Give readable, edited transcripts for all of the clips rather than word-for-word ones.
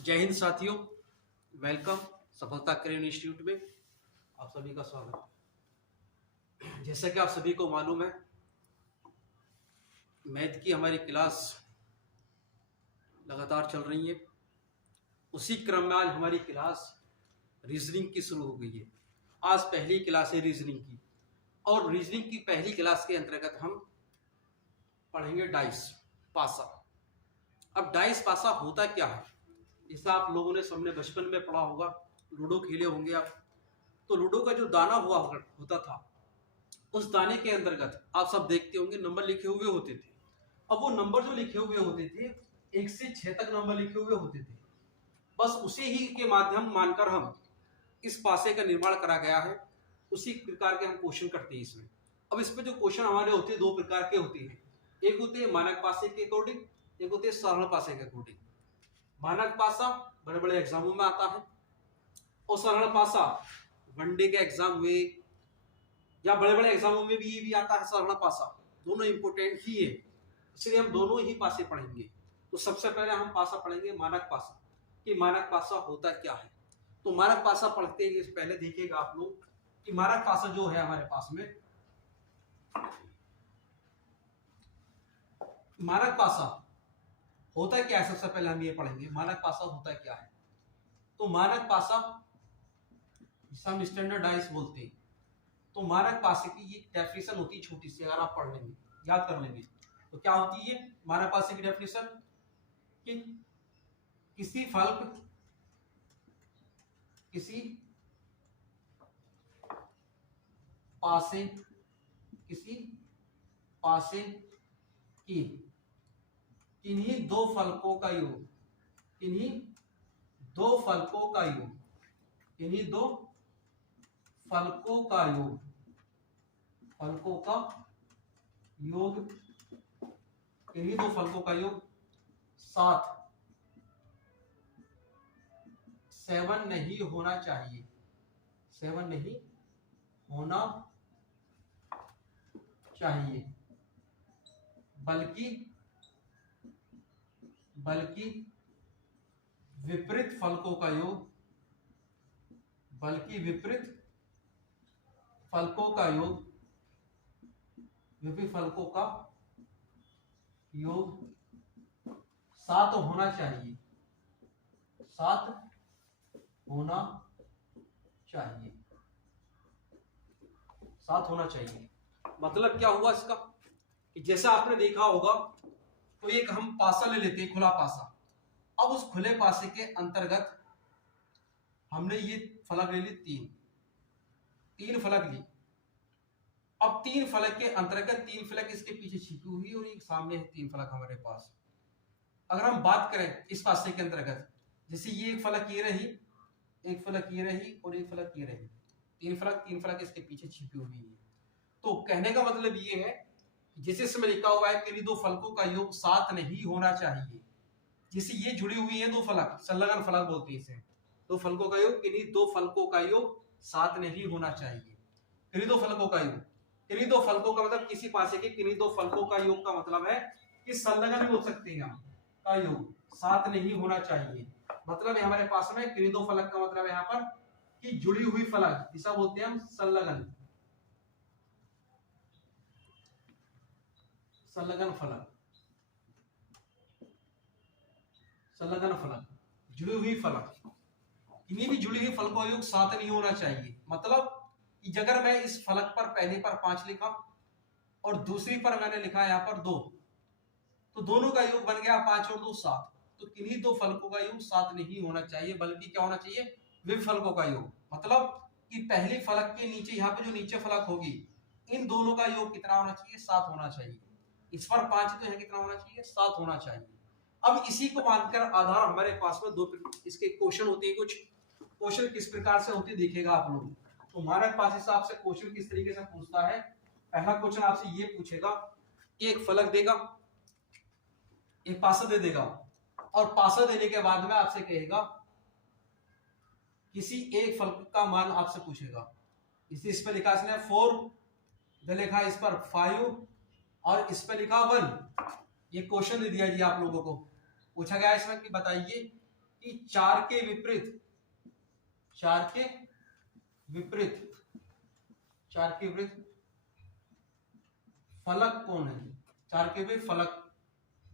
जय हिंद साथियों, वेलकम सफलता करियर इंस्टीट्यूट में आप सभी का स्वागत। जैसा कि आप सभी को मालूम है, मैथ की हमारी क्लास लगातार चल रही है। उसी क्रम में आज हमारी क्लास रीजनिंग की शुरू हो गई है। आज पहली क्लास है रीजनिंग की, और रीजनिंग की पहली क्लास के अंतर्गत हम पढ़ेंगे डाइस पासा। अब डाइस पासा होता क्या है? जैसा आप लोगों ने सबने बचपन में पढ़ा होगा, लूडो खेले होंगे आप, तो लूडो का जो दाना होता था, उस दाने के अंतर्गत आप सब देखते होंगे नंबर लिखे हुए होते थे। अब वो नंबर जो लिखे हुए होते थे, 1 से 6 तक नंबर लिखे हुए होते थे। बस उसी ही के माध्यम मानकर हम इस पासे का निर्माण करा गया है। उसी प्रकार के हम क्वेश्चन करते हैं इसमें। अब इसमें जो क्वेश्चन हमारे होते हैं, दो प्रकार के होते हैं। एक होते हैं मानक पासे के अकॉर्डिंग, एक होते हैं सरल पासे के अकॉर्डिंग। मानक पासा बड़े बड़े एग्जामों में आता है, और सरल पासा वनडे के एग्जाम हुए या बड़े बड़े एग्जामों में भी ये भी आता है। सरल पासा दोनों इंपोर्टेंट ही है, इसलिए हम दोनों ही पासे पढ़ेंगे। तो सबसे पहले हम पासा पढ़ेंगे मानक पासा, कि मानक पासा होता क्या है। तो मानक पासा पढ़ते हैं पहले देखिएगा आप लोग कि मानक पासा जो है हमारे पास में, मानक पासा होता क्या है। सबसे पहले हम ये पढ़ेंगे मानक पासा होता क्या है। तो मानक पासा जिसे हम स्टैंडर्ड डाइस बोलते हैं, तो मानक पासे की ये डेफिनेशन होती है छोटी सी, अगर आप पढ़ लेंगे, याद कर लेंगे, तो क्या होती है मानक पासे की डेफिनेशन? कि किसी पासे किसी पासे की किन्हीं दो फलकों का योग, किन्हीं दो फलकों का योग, किन्हीं दो फलकों का योग, फलकों का योग, किन्हीं दो फलकों का योग 7 नहीं होना चाहिए, 7 नहीं होना चाहिए, बल्कि विपरीत फलकों का योग, बल्कि विपरीत फलकों का योग, विपरीत फलकों का योग 7 होना चाहिए, 7 होना चाहिए, 7 होना चाहिए। मतलब क्या हुआ इसका कि जैसा आपने देखा होगा, तो एक हम पासा ले लेते हैं, खुला पासा। अब उस खुले पासे के अंतर्गत हमने ये फलक ले ली, तीन फलक ली। अब 3 फलक के अंतर्गत 3 फलक इसके पीछे छिपी हुई और एक सामने है 3 फलक हमारे पास। अगर हम बात करें इस पासे के अंतर्गत, जैसे ये एक फलक ये रही, एक फलक ये रही और एक फलक ये रही, 3 फलक इसके पीछे छिपी हुई है। तो कहने का मतलब ये है, जैसे इसमें लिखा हुआ है कि दो फलकों का योग 7 नहीं होना चाहिए। जैसे ये जुड़ी हुई है दो फलक, संलग्न फलक बोलते हैं इसे। दो फलकों का योग, किन्हीं दो फलकों का योग 7 नहीं होना चाहिए। किन्हीं दो फलकों का योग, किन्हीं दो फलकों का मतलब किसी पासे के किन्हीं दो फलकों का योग का मतलब है कि संलग्न भी हो सकते हैं हम, का योग 7 नहीं होना चाहिए। मतलब है हमारे पास में किन्हीं दो फलक का मतलब है यहाँ पर कि जुड़ी हुई फलक, जिसे बोलते हैं हम संलग्न, संलग्न फलक, संलग्न फलक, जुड़ी हुई फलक, किन्हीं भी जुड़ी हुई फलकों का योग 7 नहीं होना चाहिए। मतलब अगर मैं इस फलक पर पहले पर 5 लिखा और दूसरी पर मैंने लिखा यहाँ पर 2, तो दोनों का योग बन गया 5 और 2 7। तो किन्हीं दो फलकों का योग 7 नहीं होना चाहिए, बल्कि क्या होना चाहिए, विपरीत फलकों का योग। मतलब कि पहली फलक के नीचे, यहाँ पे जो नीचे फलक होगी, इन दोनों का योग कितना होना चाहिए, 7 होना चाहिए। इस पर 5 तो यहाँ कितना होना चाहिए, 7 होना चाहिए। अब इसी को मानकर आधार हमारे पास में दो इसके क्वेश्चन होते हैं। कुछ क्वेश्चन किस प्रकार से होते देखिएगा आप लोग। तो मानक पासे से आपसे क्वेश्चन किस तरीके से पूछता है। पहला क्वेश्चन आपसे ये पूछेगा, एक फलक देगा, एक पासा दे देगा, और पासा देने के बाद में आपसे कहेगा किसी एक फलक का मान आपसे पूछेगा। इस पर लिखा इसने 4, इधर लिखा इस पर 5 और इस पर लिखा 1। ये क्वेश्चन दे दिया जी आप लोगों को। पूछा गया इसमें कि बताइए कि चार के विपरीत फलक कौन है। चार के विपरीत फलक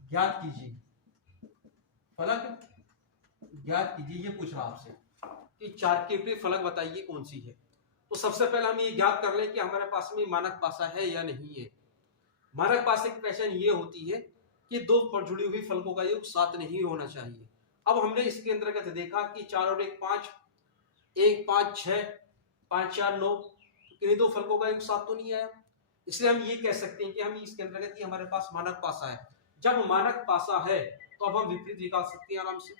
ज्ञात कीजिए, ये पूछ रहा आपसे कि चार के विपरीत फलक बताइए कौन सी है। तो सबसे पहले हम ये ज्ञात कर लें कि हमारे पास में मानक पासा है या नहीं है। मानक पासे की पहचान ये होती है कि दो जुड़ी हुई फलकों का योग 7 नहीं होना चाहिए। अब हमने इसके अंतर्गत देखा कि 4 और 1 5, 1 5 6, 5 4 9, किन्हीं दो फलकों का योग 7 तो नहीं आया। इसलिए हम ये कह सकते हैं कि हम इसके अंतर्गत ही हमारे पास मानक पासा है। जब मानक पासा है तो अब हम विपरीत निकाल सकते हैं आराम से।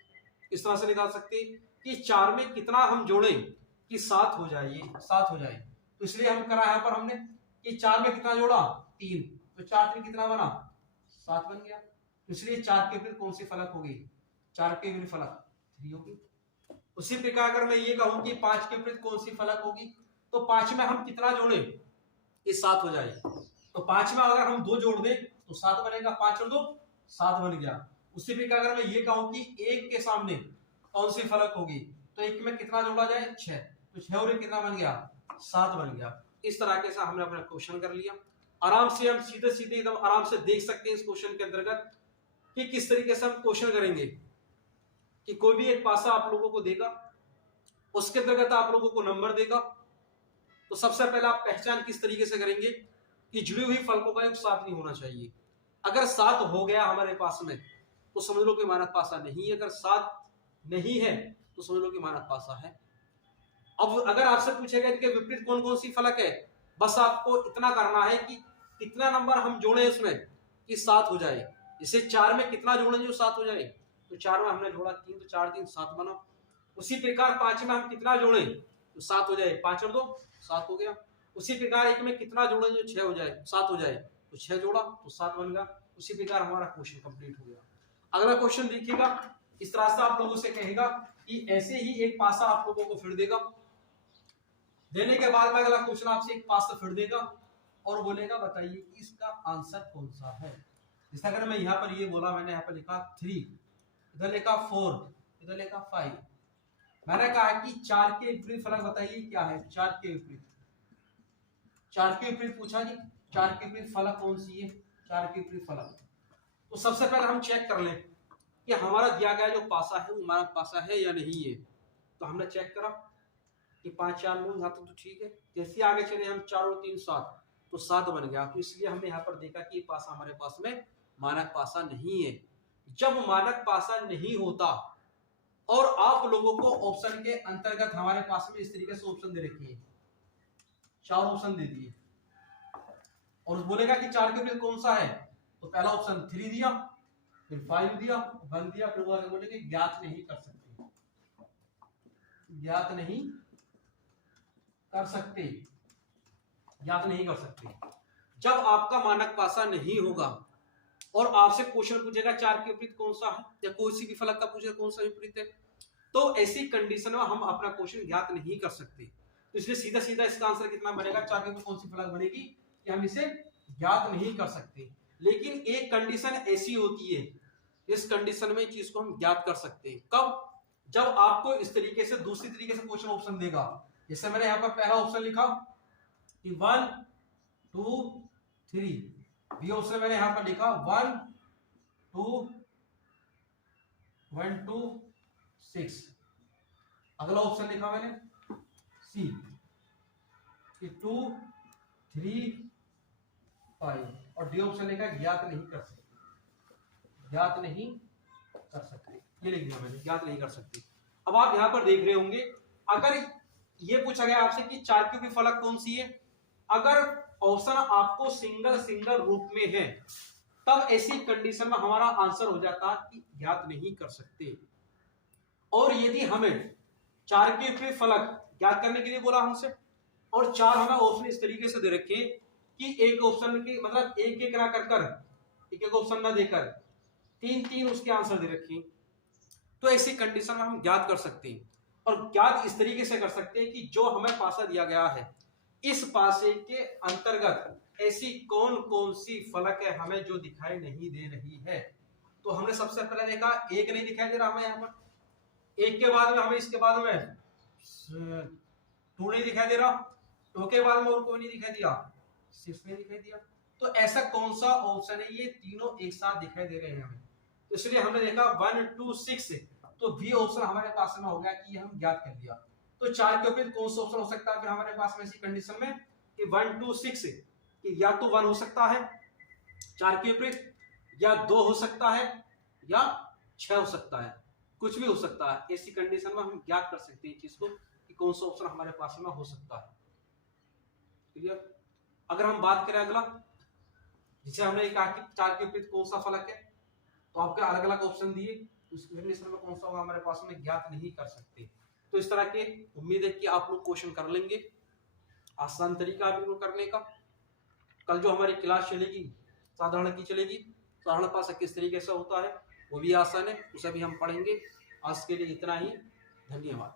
इस तरह से निकाल सकते हैं कि 4 में कितना हम जोड़ें कि 7 हो जाए, 7 हो जाए। तो इसलिए हम करा यहाँ पर हमने कि 4 में कितना जोड़ा 3, तो 4 3 कितना बना 7 बन गया। इसलिए 4 के विपरीत कौन सी फलक होगी, 4 के विपरीत फलक 3 होगी। उसी प्रकार अगर मैं ये कहूं कि 5 के विपरीत कौन सी फलक होगी, तो 5 में हम कितना जोड़े ये 7 हो जाए। तो 5 में अगर हम 2 जोड़ दें तो 7 बनेगा, 5 और 2 7 बन गया। उसी प्रकार अगर मैं ये कहूं कि 1 के सामने कौन सी फलक होगी, तो 1 में कितना जोड़ा जाए 6, तो 6 और 1 कितना बन गया 7 बन गया। इस तरीके से हमने अपना क्वेश्चन कर लिया। आराम से हम सीधे सीधे एकदम आराम से देख सकते हैं इस क्वेश्चन के अंतर्गत कि किस तरीके से हम क्वेश्चन करेंगे। कि कोई भी एक पासा आप लोगों को देगा, उसके अंतर्गत आप लोगों को नंबर देगा, तो सबसे पहले आप पहचान किस तरीके से करेंगे कि जुड़ी हुई फलकों का योग 7 नहीं होना चाहिए। अगर 7 हो गया हमारे पास में तो समझ लो कि मानक पासा नहीं है, अगर 7 नहीं है तो समझ लो कि मानक पासा है। अब अगर आपसे पूछेगा कि विपरीत कौन कौन सी फलक है, बस आपको इतना करना है कि कितना नंबर हम जोड़े उसमें कि 7 हो जाए। इसे 4 में कितना जोड़े जो 7 हो जाए, तो 4 में हमने जोड़ा 3, तो 4 3 7 बना। उसी प्रकार 5 में हम कितना जोड़े तो 7 हो जाए, 5 और 2 7 हो गया। उसी प्रकार 1 में कितना जोड़े जो 6 हो जाए 7 हो जाए, तो 6 जोड़ा तो 7 बन गया। उसी प्रकार हमारा क्वेश्चन कंप्लीट हो गया। अगला क्वेश्चन देखिएगा, इस तरह से आप लोगों से कहेगा कि ऐसे ही एक पासा आप लोगों को फिर देगा, देने के बाद में अगला क्वेश्चन आपसे एक पासा फिर देगा और बोलेगा बताइए कि इसका आंसर कौन सा है। जैसे अगर मैं यहाँ पर ये बोला, मैंने यहाँ पर लिखा 3, इधर लिखा 4, इधर लिखा 5, मैंने कहा कि 4 के विपरीत फलक बताइए क्या है। 4 के विपरीत पूछा जी, 4 के विपरीत फलक कौन सी है, 4 के विपरीत फलक। तो सबसे पहले हम चेक कर लें कि हमारा दिया गया जो पासा है वो मानक पासा है या नहीं है। तो हमने चेक करा कि 5 4 9 यहाँ तो ठीक है। जैसे आगे चले हम 4 और 3 7, तो 7 बन गया। तो इसलिए हमने यहाँ पर देखा कि पासा हमारे पास में मानक पासा नहीं है। जब मानक पासा नहीं होता और आप लोगों को ऑप्शन के अंतर्गत हमारे पास में इस तरीके से ऑप्शन दे रखे हैं, 4 ऑप्शन दे दिए और बोलेगा कि 4 के विपरीत कौन सा है, तो पहला ऑप्शन 3 दिया, फिर 5 दिया, 1 दिया, फिर वो बोलेंगे ज्ञात नहीं कर सकते, ज्ञात नहीं कर सकते। जब आपका मानक पासा नहीं होगा और आपसे क्वेश्चन पूछेगा 4 के विपरीत कौन सा है, या कोई सी भी फलक का पूछेगा कौन सा विपरीत है, तो ऐसी कंडीशन में हम अपना क्वेश्चन ज्ञात नहीं कर सकते। तो इसलिए सीधा सीधा इसका आंसर कितना बनेगा, 4 के विपरीत कौन सी फलक बनेगी कि हम इसे ज्ञात नहीं कर सकते। लेकिन एक कंडीशन ऐसी होती है, इस कंडीशन में चीज को हम ज्ञात कर सकते हैं। कब, जब आपको इस तरीके से दूसरी तरीके से क्वेश्चन ऑप्शन देगा। जैसे मैंने यहाँ पर पहला ऑप्शन लिखा कि 1 2 3, बी ऑप्शन मैंने यहाँ पर लिखा 1 2 6, अगला ऑप्शन लिखा मैंने सी कि 2 3 5, और डी ऑप्शन लिखा ज्ञात नहीं कर सकते, ये लिख दिया मैंने, ज्ञात नहीं कर सकते। अब आप यहां पर देख रहे होंगे, अगर ये पूछा गया आपसे कि 4 के विपरीत फलक कौन सी है, अगर ऑप्शन आपको सिंगल रूप में है, तब ऐसी कंडीशन में हमारा आंसर हो जाता कि ज्ञात नहीं कर सकते। और यदि हमें 4 के विपरीत फलक ज्ञात करने के लिए बोला हमसे, और 4 हमें ऑप्शन इस तरीके से दे रखे कि एक ऑप्शन के मतलब एक ना कर एक ऑप्शन ना देकर 3 उसके आंसर दे रखे, तो ऐसी कंडीशन में हम ज्ञात कर सकते हैं। और ज्ञात इस तरीके से कर सकते हैं कि जो हमें पासा दिया गया है, इस पासे के अंतर्गत ऐसी कौन कौन सी फलक है हमें जो दिखाई नहीं दे रही है। तो हमने सबसे पहले देखा 1 नहीं दिखाई दे रहा हमें यहाँ पर, 1 के बाद में हमें इसके बाद में 2 नहीं दिखाई दे रहा, 2 के बाद में और कोई नहीं दिखाई दिया, 6 नहीं दिखाई दिया। तो ऐसा कौन सा ऑप्शन है, ये तीनों एक साथ दिखाई दे रहे हैं हमें, तो इसलिए हमने देखा 1 2 6, तो बी ऑप्शन हमारे पास में हो गया कि ये हम ज्ञात कर लिया। तो 4 के ऊपर कौन सा ऑप्शन हो सकता है फिर हमारे पास में ऐसी कंडीशन में कि 1 2 6 कि या तो 1 हो सकता है 4 के ऊपर, या 2 हो सकता है, या 6 हो सकता है, कुछ भी हो सकता है। ऐसी कंडीशन में हम ज्ञात कर सकते हैं चीज को कि कौन सा ऑप्शन हमारे पास में हो सकता है। क्लियर। अगर हम बात करें अगला, जिसे हमने कहा कि 4 के विपरीत कौन सा फलक है, तो आपके अलग अलग ऑप्शन दिए, तो इस कंडीशन में कौन सा होगा हमारे पास में ज्ञात नहीं कर सकते। तो इस तरह के उम्मीद है कि आप लोग क्वेश्चन कर लेंगे, आसान तरीका है बिल्कुल करने का। कल जो हमारी क्लास चलेगी साधारण की चलेगी, साधारण पास किस तरीके से होता है वो भी आसान है, उसे भी हम पढ़ेंगे। आज के लिए इतना ही, धन्यवाद।